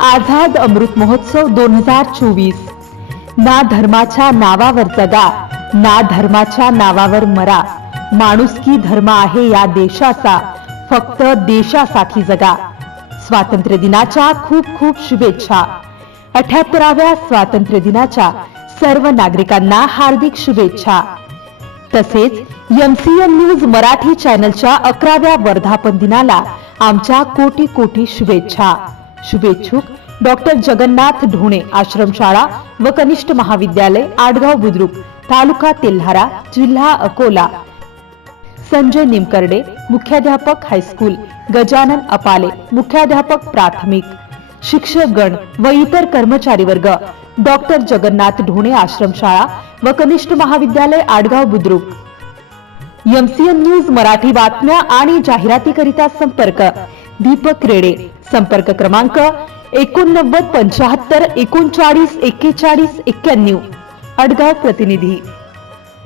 आझाद अमृत महोत्सव दोन हजार चोवीस. ना धर्माच्या नावावर जगा ना धर्माच्या नावावर मरा. माणुसकी धर्म आहे या देशाचा फक्त देशासाठी जगा. स्वातंत्र्य दिनाच्या खूप खूप शुभेच्छा. अठ्याहत्तराव्या स्वातंत्र्य दिनाच्या सर्व नागरिकांना हार्दिक शुभेच्छा. तसेच एमसीएन न्यूज मराठी चॅनलच्या अकराव्या वर्धापन दिनाला आमच्या कोटी कोटी शुभेच्छा. शुभेच्छुक. डॉक्टर जगन्नाथ ढोणे आश्रमशाळा व कनिष्ठ महाविद्यालय आडगाव बुद्रुक तालुका तेल्हारा जिल्हा अकोला. संजय निमकर्डे मुख्याध्यापक हायस्कूल गजानन अपाले मुख्याध्यापक प्राथमिक. शिक्षकगण व इतर कर्मचारी वर्ग डॉक्टर जगन्नाथ ढोणे आश्रमशाळा व कनिष्ठ महाविद्यालय आडगाव बुद्रुक. एमसीएन न्यूज मराठी बातम्या आणि जाहिरातीकरिता संपर्क. दीपक रेडे. संपर्क क्रमांक एकोणनव्वद पंचाहत्तर एकोणचाळीस एक्केचाळीस एक्क्याण्णव. अडगाव प्रतिनिधी.